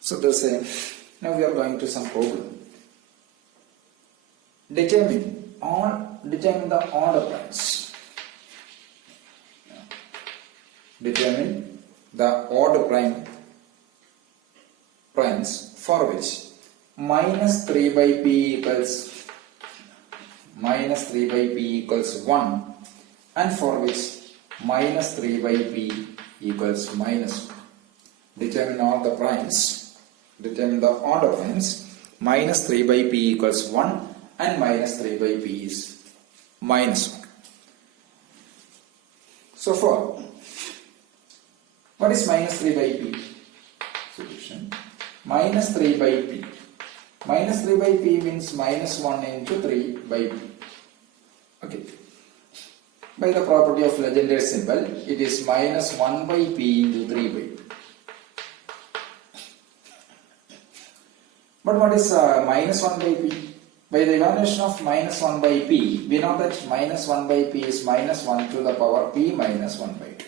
So now we are going to some problem. Determine the order primes. Determine the order primes for which minus 3 by p equals 1 and for which minus 3 by p equals minus 1. Determine all the primes. Determine the order primes. Minus 3 by p equals 1 and minus 3 by p is minus 1. So for what is minus 3 by p? Solution. Minus 3 by p. Minus 3 by p means minus 1 into 3 by p. Okay. By the property of Legendre symbol, it is minus 1 by p into 3 by p. But what is minus 1 by p? By the evaluation of minus 1 by p, we know that minus 1 by p is minus 1 to the power p minus 1 by 2.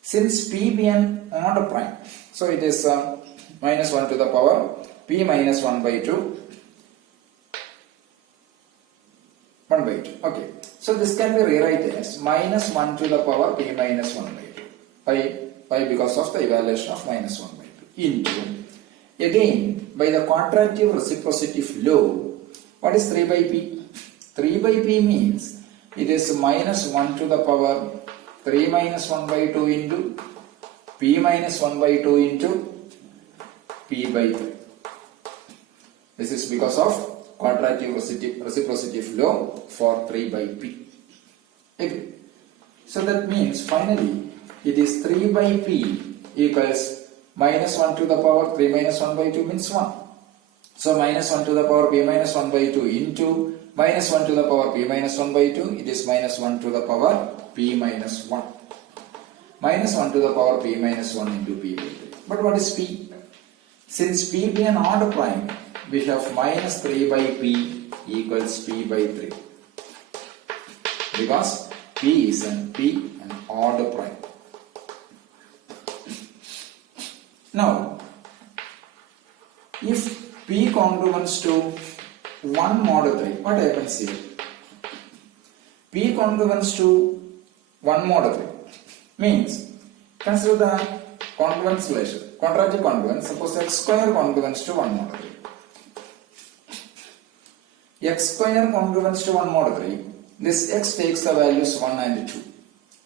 Since p be an order prime, so it is minus 1 to the power p minus 1 by 2, 1 by 2. Okay, so this can be rewritten as minus 1 to the power p minus 1 by 2 by because of the evaluation of minus 1 by 2 into, again by the quadratic reciprocity law, what is 3 by p? 3 by p means it is minus 1 to the power 3 minus 1 by 2 into p minus 1 by 2 into p by 3. This is because of quadratic reciprocity law for 3 by p. Okay. So that means finally it is 3 by p equals minus 1 to the power 3 minus 1 by 2 means 1. So minus 1 to the power p minus 1 by 2 into minus 1 to the power p minus 1 by 2, it is minus 1 to the power p minus 1. Minus 1 to the power p minus 1 into p by 3. But what is p? Since p be an order prime, we have minus 3 by p equals p by 3. Because p is an order prime. Now, if p congruence to 1 mod 3, what happens here? P congruence to 1 mod 3 means, consider the congruence relation, quadratic congruence. Suppose x square congruence to 1 mod 3. X square congruence to 1 mod 3, this x takes the values 1 and 2.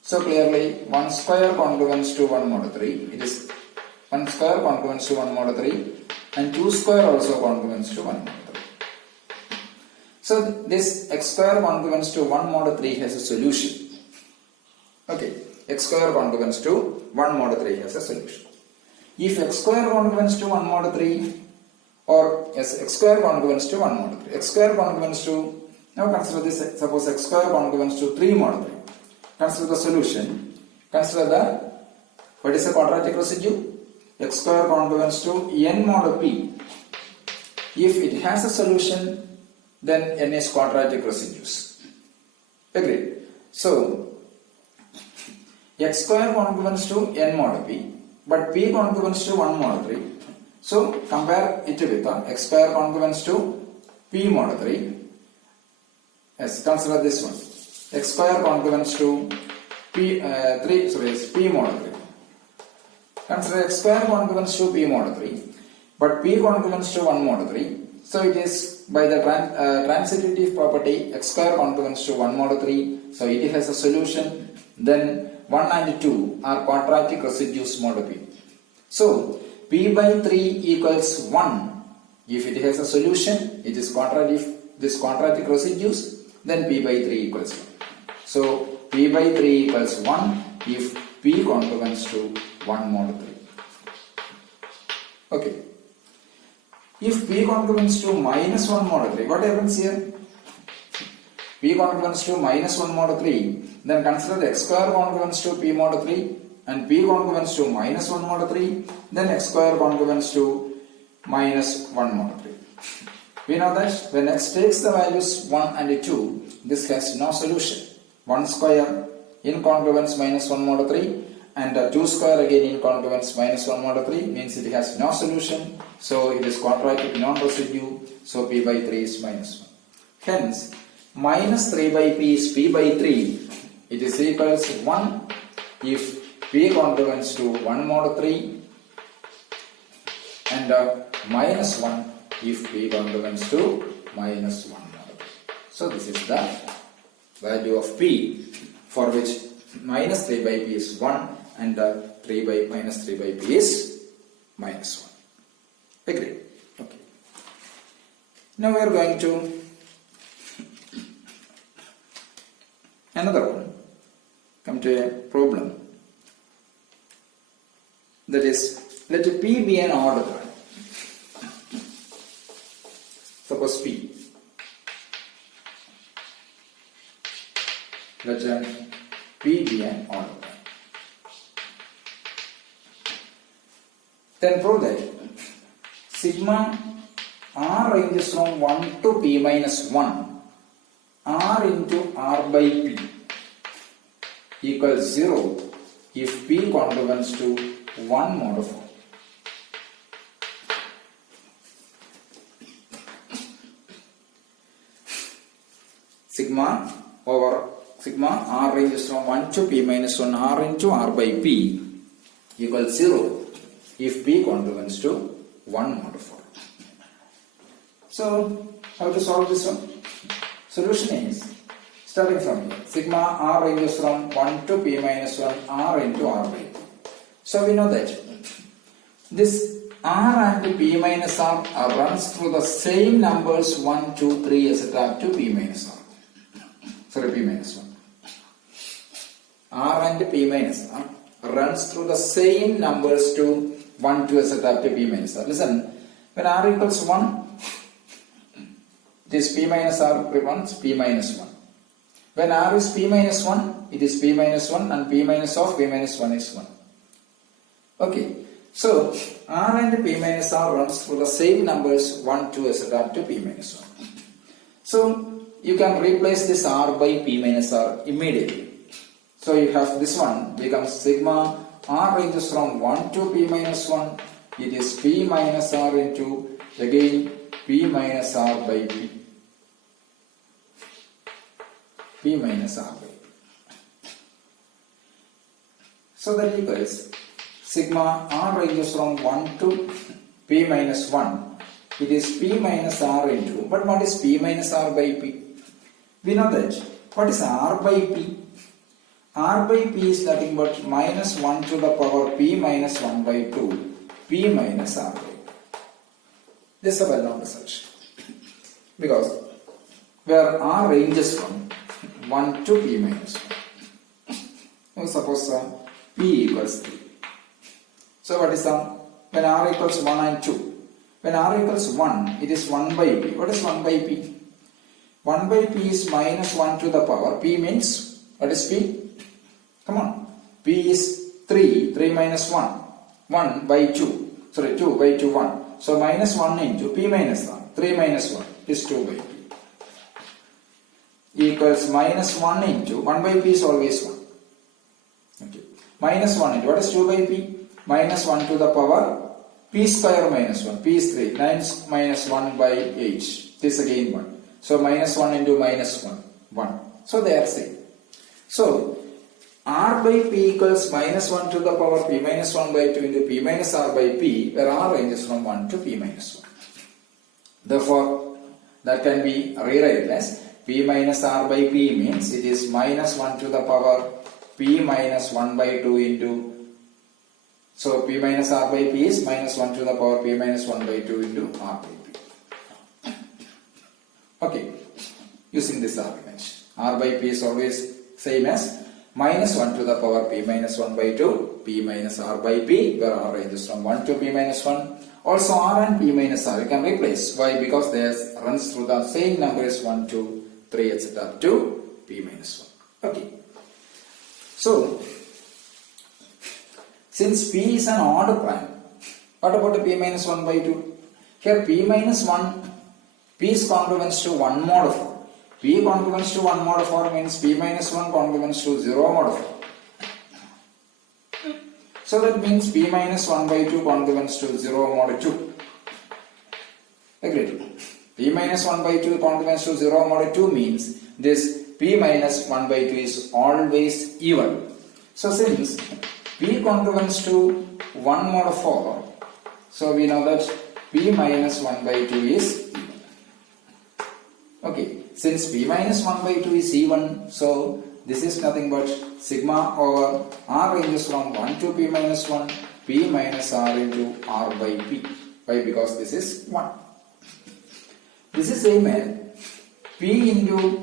So clearly 1 square congruence to 1 mod 3, it is 1 square congruence to 1 mod 3 and 2 square also congruence to 1 mod 3. So this x square congruence to 1 mod 3 has a solution. Okay, x square congruence to 1 mod 3 has a solution. If x square congruence to 1 mod 3 or yes, x square congruence to 1 mod 3, x square congruence to, now consider this, suppose x square congruence to 3 mod 3. Consider the solution. Consider the, what is the quadratic residue? X square congruence to n mod p. If it has a solution, then n is quadratic residues. Agreed? So, x square congruence to n mod p, but p congruence to 1 mod 3. So, compare it with x square congruence to p mod 3. Yes, consider this one. X square congruence to p mod 3. Consider x square congruence to p mod 3, but p congruence to 1 mod 3. So it is by the transitive property x square congruence to 1 mod 3. So it has a solution. Then 1 and 2 are quadratic residues mod p. So p by 3 equals 1. If it has a solution, it is quadratic residues. Then p by 3 equals 1. So p by 3 equals 1 if p congruence to 1 mod 3. Okay. If p congruence to minus 1 mod 3, what happens here? P congruence to minus 1 mod 3, then consider the x square congruence to p mod 3 and p congruence to minus 1 mod 3, then x square congruence to minus 1 mod 3. We know that when x takes the values 1 and 2, this has no solution. 1 square incongruence minus 1 mod 3 and 2 square again incongruence minus 1 mod of 3 means it has no solution. So it is quadratic non-residue. So p by 3 is minus 1. Hence, minus 3 by p is p by 3. It is equals 1 if p congruence to 1 mod of 3 and minus 1 if p congruence to minus 1 mod of 3. So this is the value of p for which minus 3 by p is 1 and minus 3 by p is minus 1. Agreed? Okay. Now we are going to another one. Come to a problem. That is, let p be an order prime. Suppose p. Let p be an order prime. Then prove that sigma r ranges from 1 to p minus 1 r into r by p equals 0 if p congruence to 1 mod of 1. Sigma r ranges from 1 to p minus 1 r into r by p equals 0 if p congruence to 1 mod of 1. So, how to solve this one? Solution is, starting from here, sigma r ranges from 1 to p minus 1 r into r by p. So we know that this r and p minus r runs through the same numbers 1, 2, 3 etc. up to p minus r. Sorry, p minus 1. R and p minus r runs through the same numbers to 1, 2 etc. up to p minus r. Listen, when r equals 1, it is p minus r becomes p minus 1. When r is p minus 1, it is p minus 1 and p minus of p minus 1 is 1. Okay, so r and p minus r runs through the same numbers 1, 2 etc. up to p minus 1. So you can replace this r by p minus r immediately. So you have this one becomes sigma r ranges from 1 to p minus 1. It is p minus r into again p minus r by p. P minus r by p. So that equals sigma r ranges from 1 to p minus 1. It is p minus r into, but what is p minus r by p? We know that. What is r by p? R by p is nothing but minus 1 to the power p minus 1 by 2 p minus r by p. This is a well-known result. Because where r ranges from 1 to p minus 1. Now suppose p equals 3. So what is when r equals 1 and 2? When r equals 1, it is 1 by p. What is 1 by p? 1 by p is minus 1 to the power. P means, what is p? Come on. P is 3. 3 minus 1. 1 by 2. Sorry, 2 by 2, 1. So minus 1 into p minus 1. 3 minus 1 is 2 by p. Equals minus 1 into, 1 by p is always 1. Okay. Minus 1 into, what is 2 by p? Minus 1 to the power p square minus 1. P is 3. 9 minus 1 by 8. This again 1. So minus 1 into minus 1. 1. So they are same. So r by p equals minus 1 to the power p minus 1 by 2 into p minus r by p, where r ranges from 1 to p minus 1. Therefore, that can be rewritten as p minus r by p means it is minus 1 to the power p minus 1 by 2 into, so p minus r by p is minus 1 to the power p minus 1 by 2 into r by p. Okay, using this argument, r by p is always same as minus 1 to the power p minus 1 by 2 p minus r by p, where r ranges from 1 to p minus 1. Also r and p minus r you can replace. Why? Because they runs through the same numbers 1, 2, 3 etc. to p minus 1. Okay. So since p is an odd prime, what about the p minus 1 by 2? Here p minus 1, p is congruence to 1 mod of 4. P congruence to 1 mod of 4 means p minus 1 congruence to 0 mod of 4. So that means P minus 1 by 2 congruence to 0 mod 2. Agreed. P minus 1 by 2 congruence to 0 mod 2 means this P minus 1 by 2 is always even. So since P congruence to 1 mod 4, so we know that P minus 1 by 2 is even. Okay, since P minus 1 by 2 is even, so this is nothing but sigma over R ranges from 1 to P minus 1, P minus R into R by P. Why? Because this is 1. This is same as P into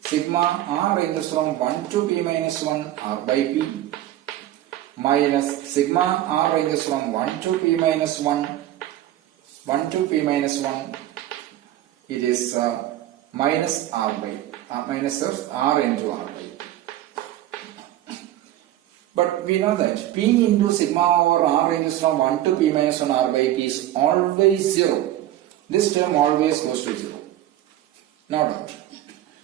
sigma R ranges from 1 to P minus 1 R by P minus sigma R ranges from 1 to P minus 1 to P minus 1. It is minus R by minus of R into R by P. But we know that P into sigma over R ranges from 1 to P minus 1 R by P is always 0. This term always goes to 0. No doubt.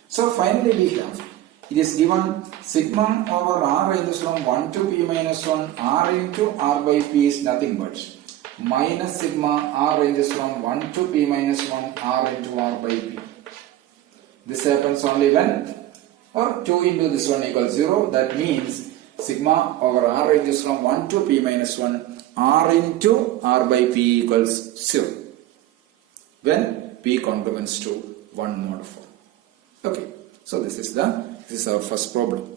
So finally we have, it is given sigma over R ranges from 1 to P minus 1 R into R by P is nothing but minus sigma R ranges from 1 to P minus 1 R into R by P. This happens only when, or 2 into this one equals 0. That means sigma over R ranges from 1 to P minus 1 R into R by P equals 0. When P congruence to 1 mod 4. Okay, so this is our first problem.